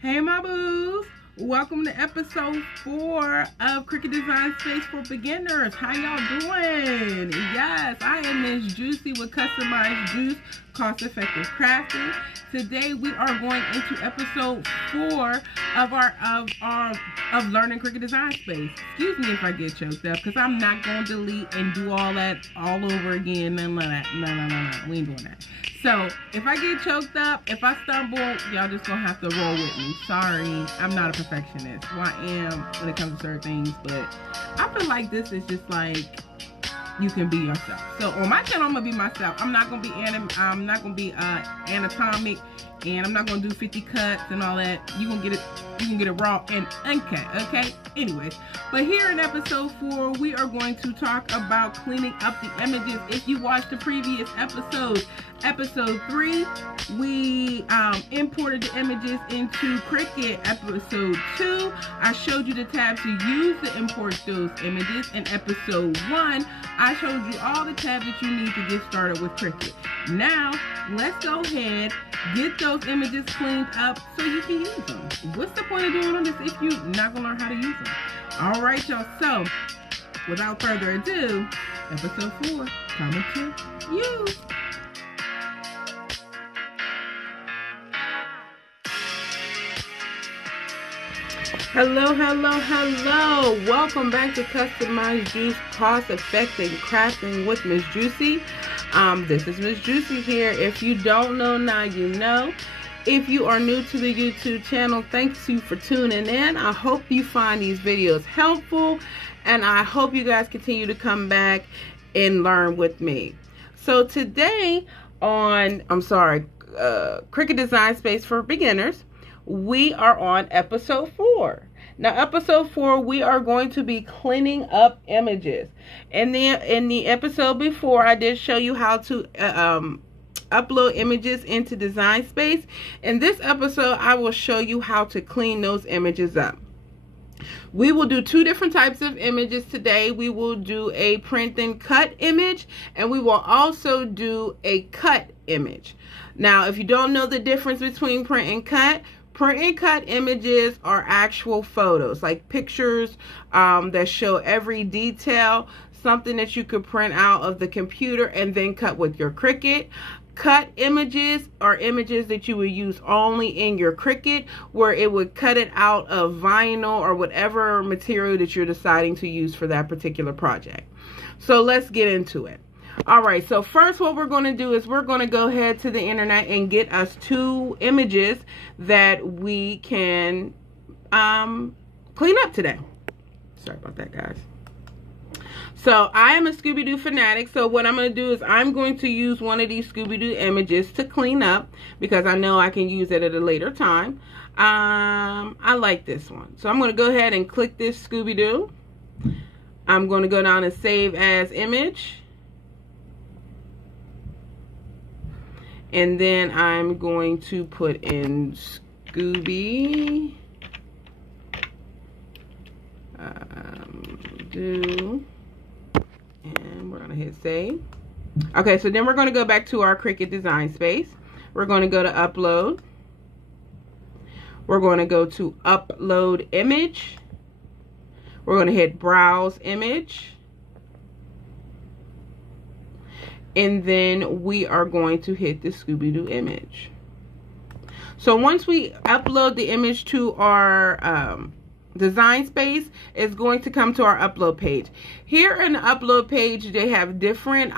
Hey my boos, welcome to episode 4 of Cricut Design Space for Beginners. How y'all doing? Yes, I am Miss Juicy with Customized Juice, Cost Effective Crafting. Today we are going into episode 4 of learning Cricut Design Space. Excuse me if I get choked up, because I'm not going to delete and do all that all over again. None of that. No, we ain't doing that. So if I get choked up, if I stumble, y'all just gonna have to roll with me. Sorry, I'm not a perfectionist. Well, I am when it comes to certain things, but I feel like this is just like you can be yourself. So on my channel, I'm gonna be myself. I'm not gonna be anatomic, and I'm not gonna do 50 cuts and all that. You can get it raw and uncut, okay? Anyways, but here in episode 4, we are going to talk about cleaning up the images. If you watched the previous episode, episode 3, we imported the images into Cricut. Episode 2, I showed you the tabs to use to import those images. In episode 1, I showed you all the tabs that you need to get started with Cricut. Now, let's go ahead, get those images cleaned up so you can use them. What's the point of doing all this if you're not going to learn how to use them? All right, y'all. So, without further ado, episode 4 coming to you. Hello. Welcome back to Customized Juice, Cost Effective Crafting with Miss Juicy. This is Miss Juicy here. If you don't know, now you know. If you are new to the YouTube channel, thanks you for tuning in. I hope you find these videos helpful, and I hope you guys continue to come back and learn with me. So today on, Cricut Design Space for Beginners, we are on episode 4. Now, episode 4, we are going to be cleaning up images. In the episode before, I did show you how to upload images into Design Space. In this episode, I will show you how to clean those images up. We will do 2 different types of images today. We will do a print and cut image, and we will also do a cut image. Now, if you don't know the difference between print and cut images are actual photos, like pictures that show every detail, something that you could print out of the computer and then cut with your Cricut. Cut images are images that you would use only in your Cricut, where it would cut it out of vinyl or whatever material that you're deciding to use for that particular project. So let's get into it. All right, so first what we're going to do is we're going to go ahead to the internet and get us 2 images that we can clean up today. Sorry about that, guys. So I am a Scooby-Doo fanatic, so what I'm going to do is I'm going to use one of these Scooby-Doo images to clean up, because I know I can use it at a later time. I like this one. So I'm going to go ahead and click this Scooby-Doo. I'm going to go down and save as image. And then I'm going to put in Scooby Doo, and we're going to hit save. Okay, so then we're going to go back to our Cricut Design Space. We're going to go to upload. We're going to go to upload image. We're going to hit browse image. And then we are going to hit the Scooby-Doo image. So once we upload the image to our Design Space, it's going to come to our upload page. Here in the upload page, they have different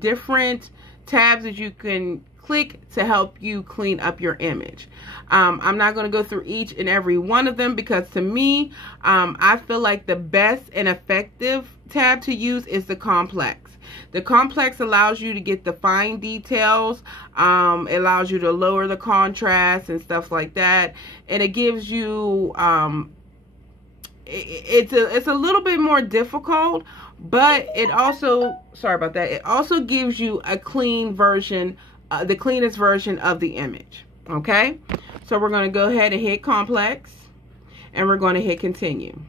different tabs that you can click to help you clean up your image. I'm not going to go through each and every one of them, because to me, I feel like the best and effective tab to use is the complex. The complex allows you to get the fine details. It allows you to lower the contrast and stuff like that, and it gives you it's a little bit more difficult, but it also, sorry about that, it also gives you a clean version, the cleanest version of the image. Okay, so we're going to go ahead and hit complex, and we're going to hit continue.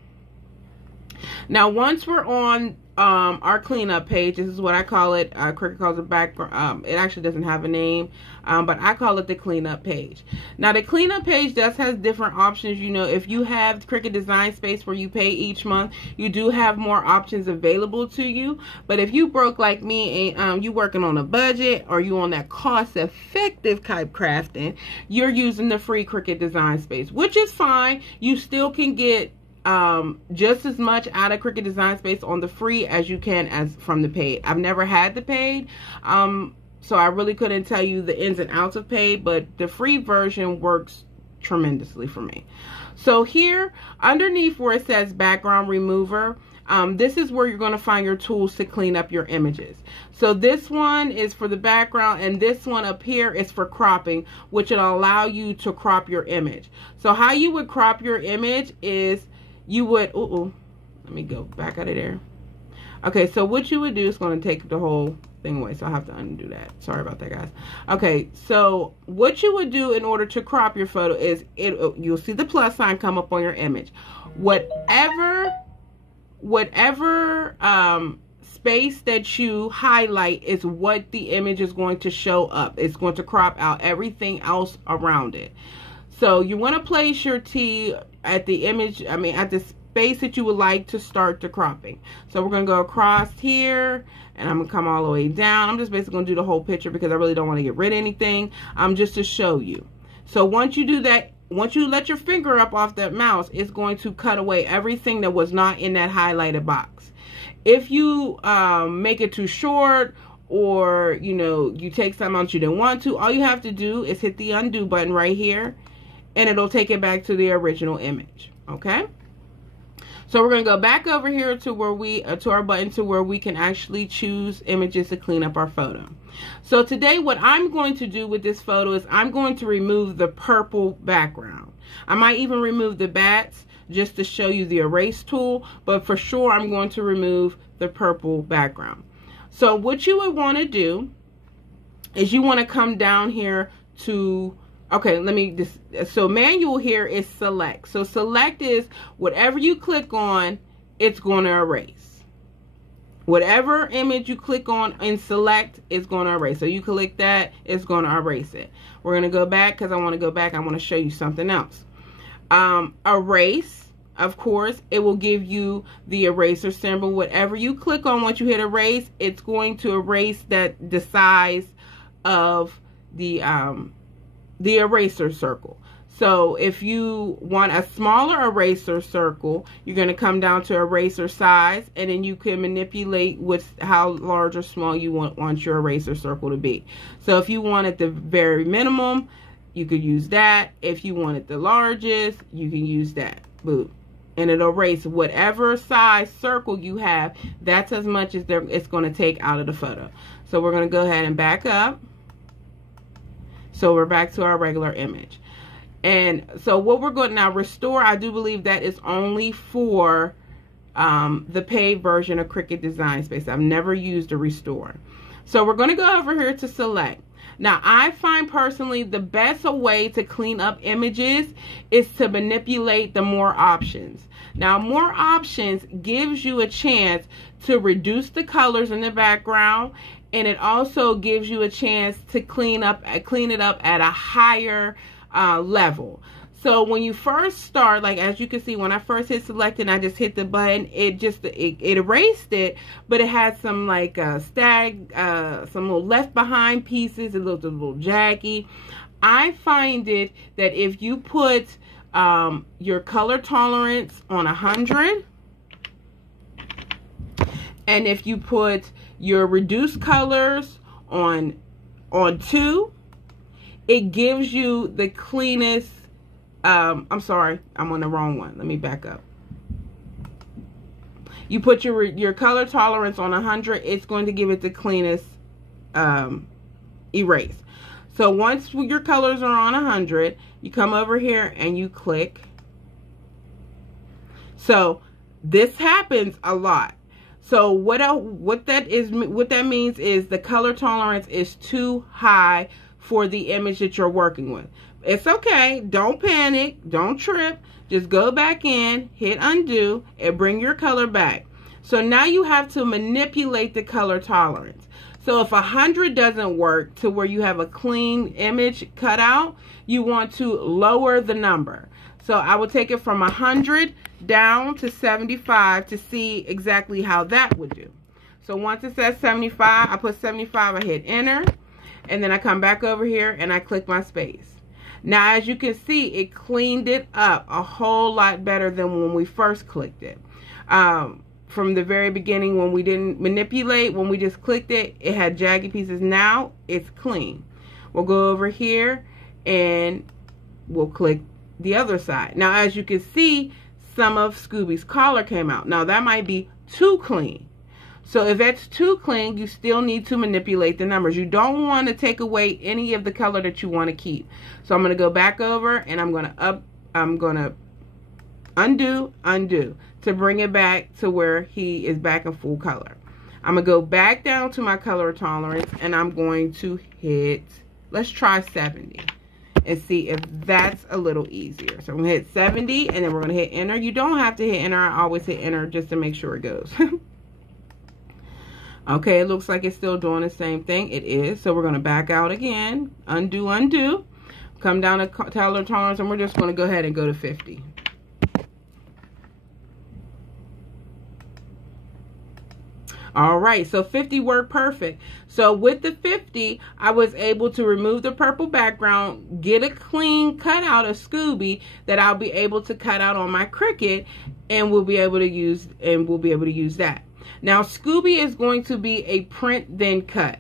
Now once we're on our cleanup page. This is what I call it. Cricut calls it background. It actually doesn't have a name, but I call it the cleanup page. Now the cleanup page does have different options. You know, if you have Cricut Design Space where you pay each month, you do have more options available to you. But if you broke like me and you working on a budget, or you on that cost-effective type crafting, you're using the free Cricut Design Space, which is fine. You still can get just as much out of Cricut Design Space on the free as you can as from the paid. I've never had the paid, so I really couldn't tell you the ins and outs of paid, but the free version works tremendously for me. So here underneath where it says background remover, this is where you're going to find your tools to clean up your images. So this one is for the background, and this one up here is for cropping, which will allow you to crop your image. So how you would crop your image is you would, let me go back out of there. Okay, so what you would do is going to take the whole thing away, so I have to undo that. Sorry about that, guys. Okay, so what you would do in order to crop your photo is, you'll see the plus sign come up on your image. Whatever space that you highlight is what the image is going to show up. It's going to crop out everything else around it. So you want to place your T at the image, at the space that you would like to start the cropping. So we're going to go across here, and I'm going to come all the way down. I'm just basically going to do the whole picture because I really don't want to get rid of anything, just to show you. So once you do that, once you let your finger up off that mouse, it's going to cut away everything that was not in that highlighted box. If you make it too short, or you take something out you didn't want to, all you have to do is hit the undo button right here, and it'll take it back to the original image. Okay, so we're going to go back over here to where to our button to where we can actually choose images to clean up our photo. So today what I'm going to do with this photo is I'm going to remove the purple background. I might even remove the bats just to show you the erase tool, but for sure I'm going to remove the purple background. So what you would want to do is you want to come down here to, okay, let me just, so manual here is select. So select is whatever you click on, it's going to erase. Whatever image you click on and select, it's going to erase. So you click that, it's going to erase it. We're going to go back because I want to go back. I want to show you something else. Erase, of course, it will give you the eraser symbol. Whatever you click on, once you hit erase, it's going to erase the size of the eraser circle. So if you want a smaller eraser circle, you're going to come down to eraser size, and then you can manipulate with how large or small you want your eraser circle to be. So if you wanted the very minimum, you could use that. If you wanted the largest, you can use that. Boom. And it'll erase whatever size circle you have. That's as much as it's going to take out of the photo. So we're going to go ahead and back up. So we're back to our regular image. And so what we're going to now restore, I do believe that is only for the paid version of Cricut Design Space. I've never used a restore. So we're going to go over here to select. Now I find personally the best way to clean up images is to manipulate the more options. Now more options gives you a chance to reduce the colors in the background, and it also gives you a chance to clean it up at a higher level. So when you first start, like as you can see, when I first hit select and I just hit the button, it erased it, but it had some like some little left behind pieces. It looked a little jaggy. I find it that if you put your color tolerance on 100, and if you put your reduced colors on 2, it gives you the cleanest. I'm sorry, I'm on the wrong one. Let me back up. You put your color tolerance on 100, it's going to give it the cleanest erase. So once your colors are on 100, you come over here and you click. So this happens a lot. So what that means is the color tolerance is too high for the image that you're working with. It's okay. Don't panic. Don't trip. Just go back in, hit undo, and bring your color back. So now you have to manipulate the color tolerance. So if 100 doesn't work to where you have a clean image cut out, you want to lower the number. So I will take it from 100 down to 75 to see exactly how that would do. So once it says 75, I put 75, I hit enter, and then I come back over here and I click my space. Now as you can see, it cleaned it up a whole lot better than when we first clicked it. From the very beginning, when we didn't manipulate, when we just clicked it, it had jagged pieces. Now it's clean. We'll go over here and we'll click the other side. Now as you can see, some of Scooby's collar came out. Now that might be too clean. So if it's too clean, you still need to manipulate the numbers. You don't want to take away any of the color that you want to keep. So I'm going to go back over and I'm going to undo to bring it back to where he is back in full color. I'm going to go back down to my color tolerance and I'm going to hit, let's try 70 and see if that's a little easier. So I'm going to hit 70 and then we're going to hit enter. You don't have to hit enter. I always hit enter just to make sure it goes. Okay, it looks like it's still doing the same thing. It is. So we're going to back out again. Undo. Come down to color tolerance and we're just going to go ahead and go to 50. All right, so 50 worked perfect. So with the 50, I was able to remove the purple background, get a clean cutout of Scooby that I'll be able to cut out on my Cricut, and we'll be able to use that. Now Scooby is going to be a print then cut.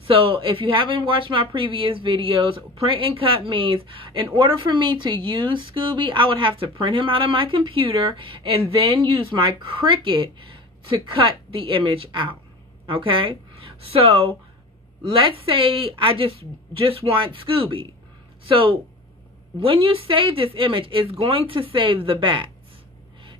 So if you haven't watched my previous videos, print and cut means in order for me to use Scooby, I would have to print him out of my computer and then use my Cricut to cut the image out. Okay, so let's say I just want Scooby. So when you save this image, it's going to save the bats.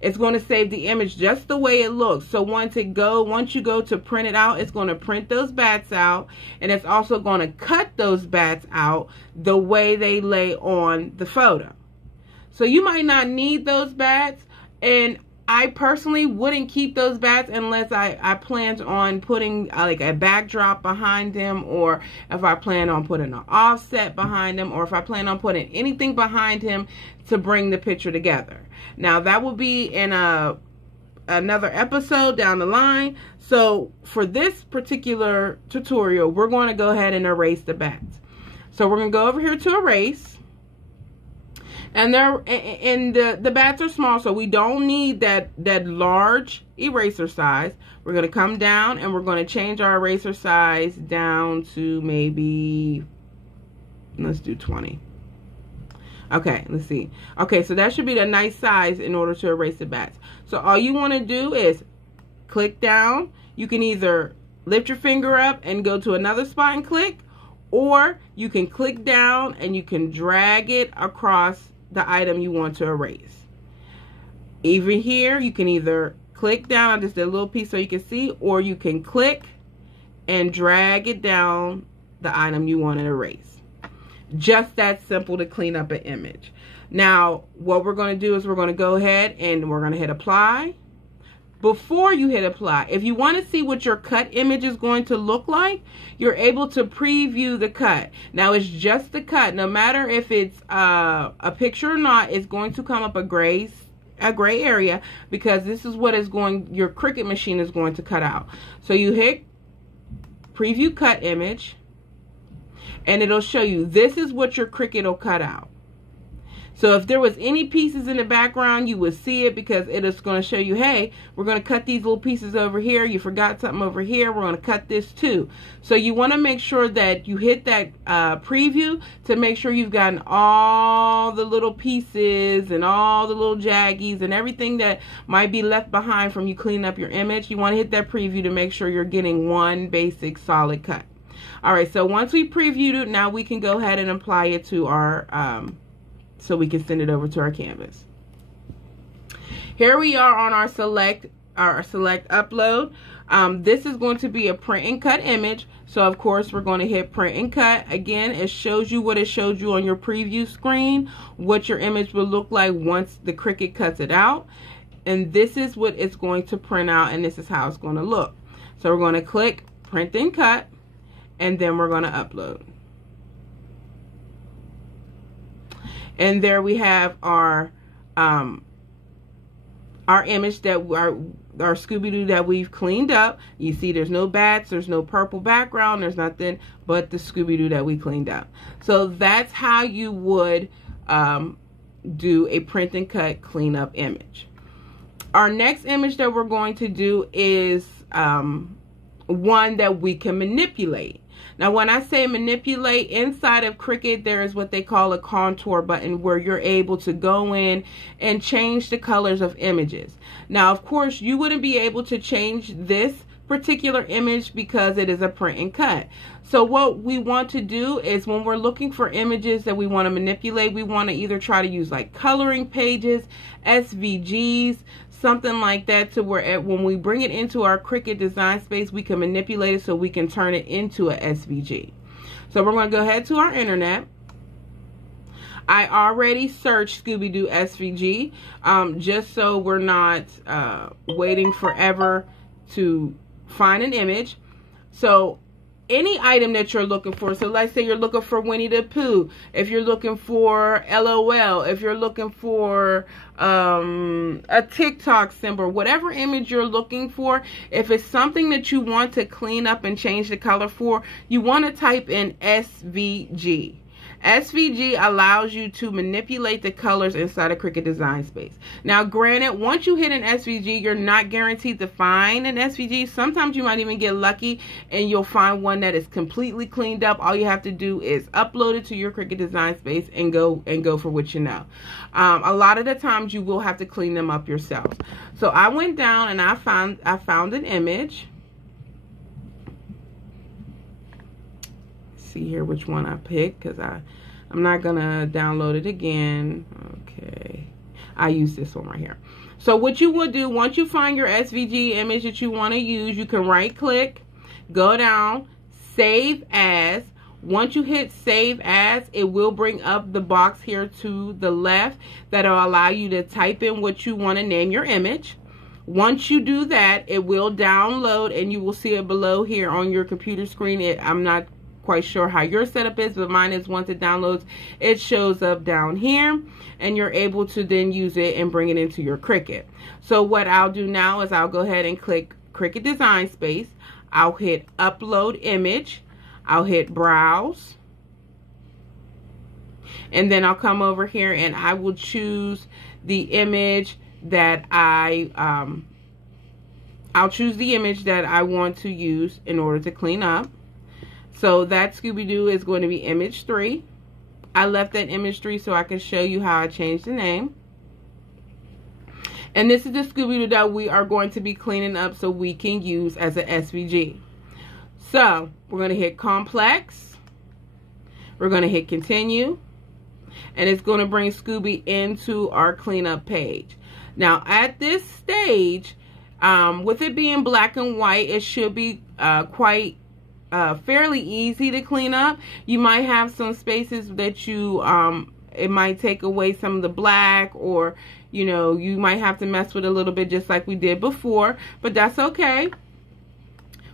It's going to save the image just the way it looks. So once you go to print it out, it's going to print those bats out, and it's also going to cut those bats out the way they lay on the photo. So you might not need those bats, and I personally wouldn't keep those bats unless I planned on putting like a backdrop behind them, or if I plan on putting an offset behind them, or if I plan on putting anything behind him to bring the picture together. Now that will be in another episode down the line. So for this particular tutorial, we're going to go ahead and erase the bats. So we're going to go over here to erase. And the bats are small, so we don't need that large eraser size. We're going to come down and we're going to change our eraser size down to maybe, let's do 20. Okay, let's see. Okay, so that should be the nice size in order to erase the bats. So all you want to do is click down. You can either lift your finger up and go to another spot and click, or you can click down and you can drag it across the item you want to erase. Even here, you can either click down on just a little piece so you can see, or you can click and drag it down the item you want to erase. Just that simple to clean up an image. Now, what we're going to do is we're going to go ahead and we're going to hit apply. Before you hit apply, if you want to see what your cut image is going to look like, you're able to preview the cut. Now it's just the cut. No matter if it's a picture or not, it's going to come up a gray area, because this is what your Cricut machine is going to cut out. So you hit preview cut image, and it'll show you this is what your Cricut will cut out. So if there was any pieces in the background, you would see it, because it is going to show you, hey, we're going to cut these little pieces over here. You forgot something over here. We're going to cut this too. So you want to make sure that you hit that preview to make sure you've gotten all the little pieces and all the little jaggies and everything that might be left behind from you cleaning up your image. You want to hit that preview to make sure you're getting one basic solid cut. All right, so once we previewed it, now we can go ahead and apply it to our so we can send it over to our canvas. Here we are on our select upload. This is going to be a print and cut image. So of course we're going to hit print and cut. Again, it shows you what it showed you on your preview screen, what your image will look like once the Cricut cuts it out. And this is what it's going to print out, and this is how it's going to look. So we're going to click print and cut, and then we're going to upload. And there we have our image that our Scooby-Doo that we've cleaned up. You see there's no bats, there's no purple background, there's nothing but the Scooby-Doo that we cleaned up. So that's how you would do a print and cut cleanup image. Our next image that we're going to do is one that we can manipulate. Now, when I say manipulate, inside of Cricut, there is what they call a contour button where you're able to go in and change the colors of images. Now, of course, you wouldn't be able to change this particular image because it is a print and cut. So what we want to do is when we're looking for images that we want to manipulate, we want to either try to use like coloring pages, SVGs, something like that, to where when we bring it into our Cricut design space, we can manipulate it so we can turn it into a SVG. So we're going to go ahead to our internet. I already searched Scooby-Doo SVG, just so we're not waiting forever to find an image. So any item that you're looking for, so let's say you're looking for Winnie the Pooh, if you're looking for LOL, if you're looking for a TikTok symbol, whatever image you're looking for, if it's something that you want to clean up and change the color for, you want to type in SVG. SVG allows you to manipulate the colors inside a Cricut design space. Now, granted, once you hit an SVG, you're not guaranteed to find an SVG. Sometimes you might even get lucky and you'll find one that is completely cleaned up. All you have to do is upload it to your Cricut design space and go for what you know. A lot of the times you will have to clean them up yourself. So I went down and I found an image. See here which one I picked, because I'm not gonna download it again. Okay, I use this one right here. So what you would do, once you find your SVG image that you want to use, you can right click, go down, save as. Once you hit save as, it will bring up the box here to the left that'll allow you to type in what you want to name your image. Once you do that, it will download and you will see it below here on your computer screen. I'm not quite sure how your setup is, but mine is once it downloads, it shows up down here and you're able to then use it and bring it into your Cricut. So what I'll do now is I'll go ahead and click Cricut Design Space. I'll hit Upload Image. I'll hit Browse. And then I'll come over here and I will choose the image that I'll choose the image that I want to use in order to clean up. So that Scooby-Doo is going to be image 3. I left that image 3 so I can show you how I changed the name. And this is the Scooby-Doo that we are going to be cleaning up so we can use as an SVG. So we're going to hit Complex. We're going to hit Continue. And it's going to bring Scooby into our cleanup page. Now at this stage, with it being black and white, it should be quite fairly easy to clean up. You might have some spaces that you it might take away some of the black, or you know, you might have to mess with a little bit just like we did before, but that's okay.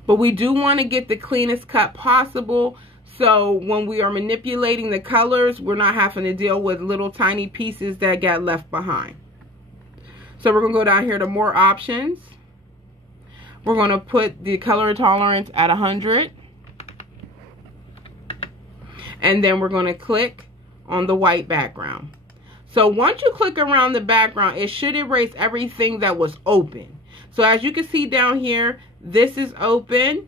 But we do want to get the cleanest cut possible, so when we are manipulating the colors, we're not having to deal with little tiny pieces that got left behind. So we're going to go down here to more options. We're going to put the color tolerance at 100. And then we're going to click on the white background. So once you click around the background, it should erase everything that was open. So as you can see down here, this is open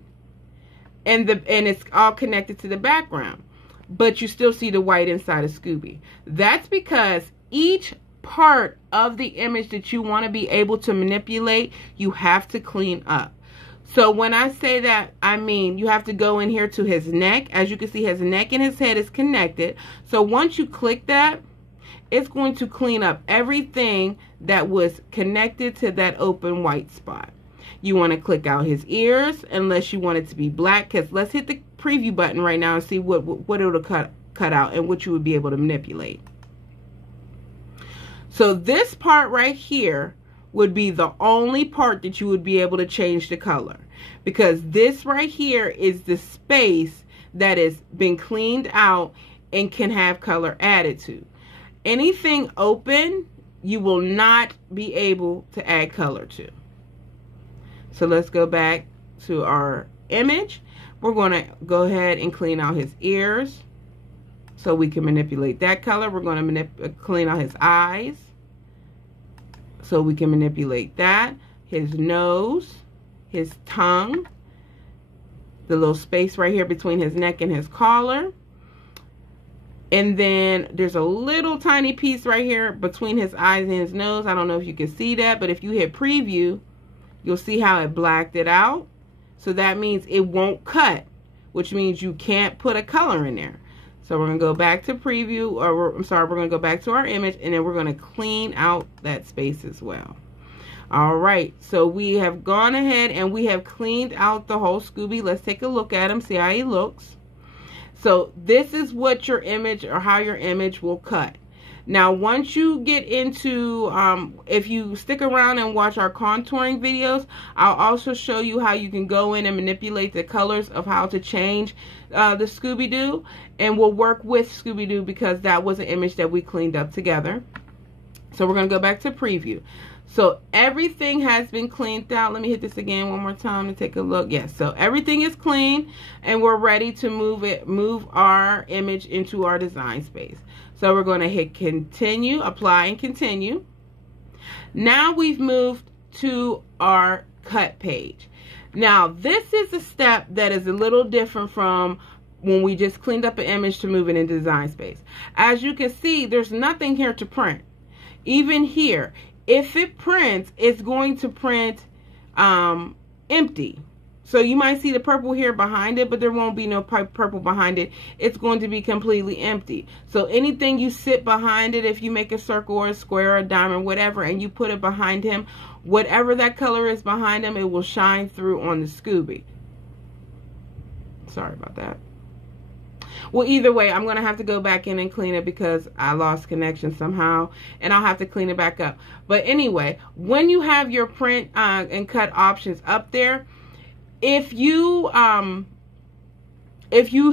and it's all connected to the background. But you still see the white inside of Scooby. That's because each part of the image that you want to be able to manipulate, you have to clean up. So when I say that, I mean you have to go in here to his neck. As you can see, his neck and his head is connected. So once you click that, it's going to clean up everything that was connected to that open white spot. You want to click out his ears unless you want it to be black, because let's hit the preview button right now and see what it'll cut out and what you would be able to manipulate. So this part right here would be the only part that you would be able to change the color, because this right here is the space that has been cleaned out and can have color added to. Anything open, you will not be able to add color to. So let's go back to our image. We're going to go ahead and clean out his ears so we can manipulate that color. We're going to clean out his eyes so we can manipulate that. His nose, his tongue, the little space right here between his neck and his collar. And then there's a little tiny piece right here between his eyes and his nose. I don't know if you can see that, but if you hit preview, you'll see how it blacked it out. So that means it won't cut, which means you can't put a color in there. So we're going to go back to preview, or we're going to go back to our image, and then we're going to clean out that space as well. All right, so we have gone ahead and we have cleaned out the whole Scooby. Let's take a look at him, see how he looks. So this is what your image, or how your image will cut. Now, once you get into, if you stick around and watch our contouring videos, I'll also show you how you can go in and manipulate the colors of how to change the Scooby-Doo. And we'll work with Scooby-Doo because that was an image that we cleaned up together. So we're going to go back to preview. So everything has been cleaned out. Let me hit this again one more time to take a look. Yes, so everything is clean and we're ready to move our image into our design space. So we're going to hit continue, apply and continue. Now we've moved to our cut page. Now this is a step that is a little different from when we just cleaned up an image to move it in design space. As you can see, there's nothing here to print. Even here, if it prints, it's going to print empty. So you might see the purple here behind it, but there won't be no purple behind it. It's going to be completely empty. So anything you sit behind it, if you make a circle or a square or a diamond, whatever, and you put it behind him, whatever that color is behind him, it will shine through on the Scooby. Sorry about that. Well, either way, I'm going to have to go back in and clean it because I lost connection somehow, and I'll have to clean it back up. But anyway, when you have your print and cut options up there, if you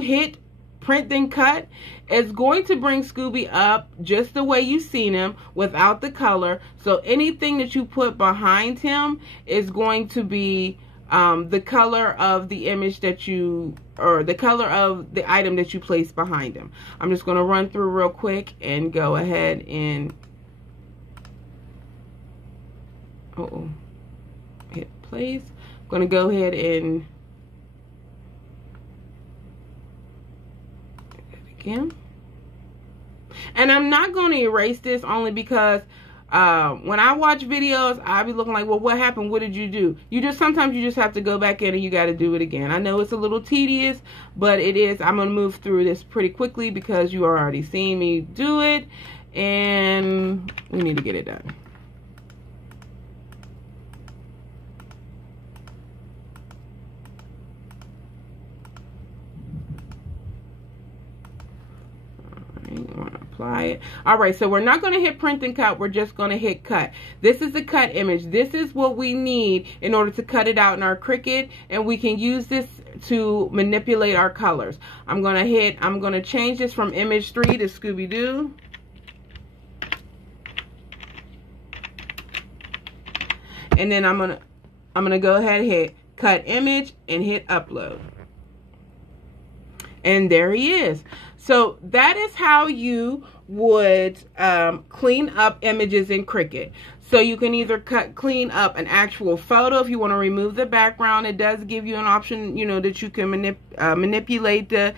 hit print then cut, it's going to bring Scooby up just the way you've seen him without the color. So anything that you put behind him is going to be the color of the image that you, or the color of the item that you place behind him. I'm just going to run through real quick and go ahead and hit place. I'm going to go ahead and do that again. And I'm not going to erase this only because when I watch videos, I'll be looking like, well, what happened? What did you do? Sometimes you just have to go back in and you got to do it again. I know it's a little tedious, but it is. I'm going to move through this pretty quickly because you are already seeing me do it, and we need to get it done. Apply it. All right, so we're not going to hit print and cut. We're just going to hit cut. This is the cut image. This is what we need in order to cut it out in our Cricut, and we can use this to manipulate our colors. I'm going to change this from image 3 to Scooby-Doo. And then I'm going to go ahead and hit cut image and hit upload. And there he is. So that is how you would clean up images in Cricut. So you can either clean up an actual photo if you want to remove the background. It does give you an option, you know, that you can manipulate the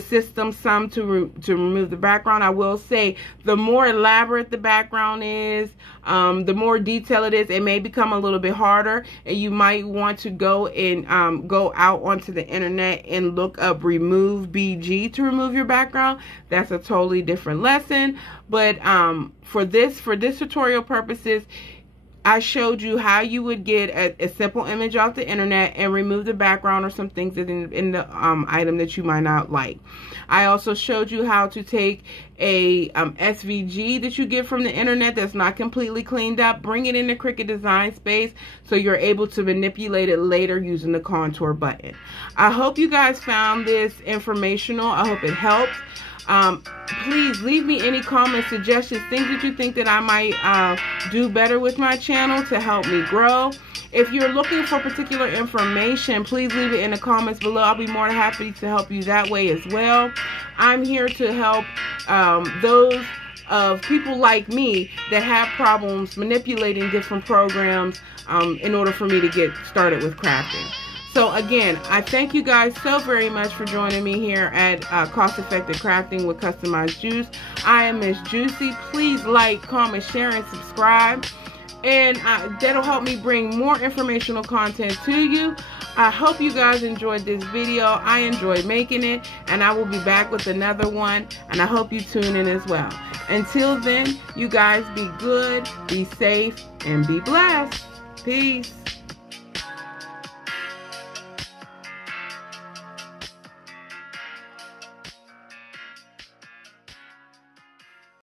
system some to remove the background. I will say the more elaborate the background is, the more detailed it is, it may become a little bit harder, and you might want to go and go out onto the internet and look up remove BG to remove your background. That's a totally different lesson. But for this tutorial purposes, I showed you how you would get a simple image off the internet and remove the background or some things in the item that you might not like. I also showed you how to take a SVG that you get from the internet that's not completely cleaned up, bring it into Cricut Design Space so you're able to manipulate it later using the contour button. I hope you guys found this informational. I hope it helped. Please leave me any comments, suggestions, things that you think that I might do better with my channel to help me grow. If you're looking for particular information, please leave it in the comments below. I'll be more than happy to help you that way as well. I'm here to help those of people like me that have problems manipulating different programs in order for me to get started with crafting. So again, I thank you guys so very much for joining me here at Cost Effective Crafting with Customized Juice. I am Miss Juicy. Please like, comment, share, and subscribe. And that'll help me bring more informational content to you. I hope you guys enjoyed this video. I enjoyed making it, and I will be back with another one, and I hope you tune in as well. Until then, you guys be good, be safe, and be blessed. Peace.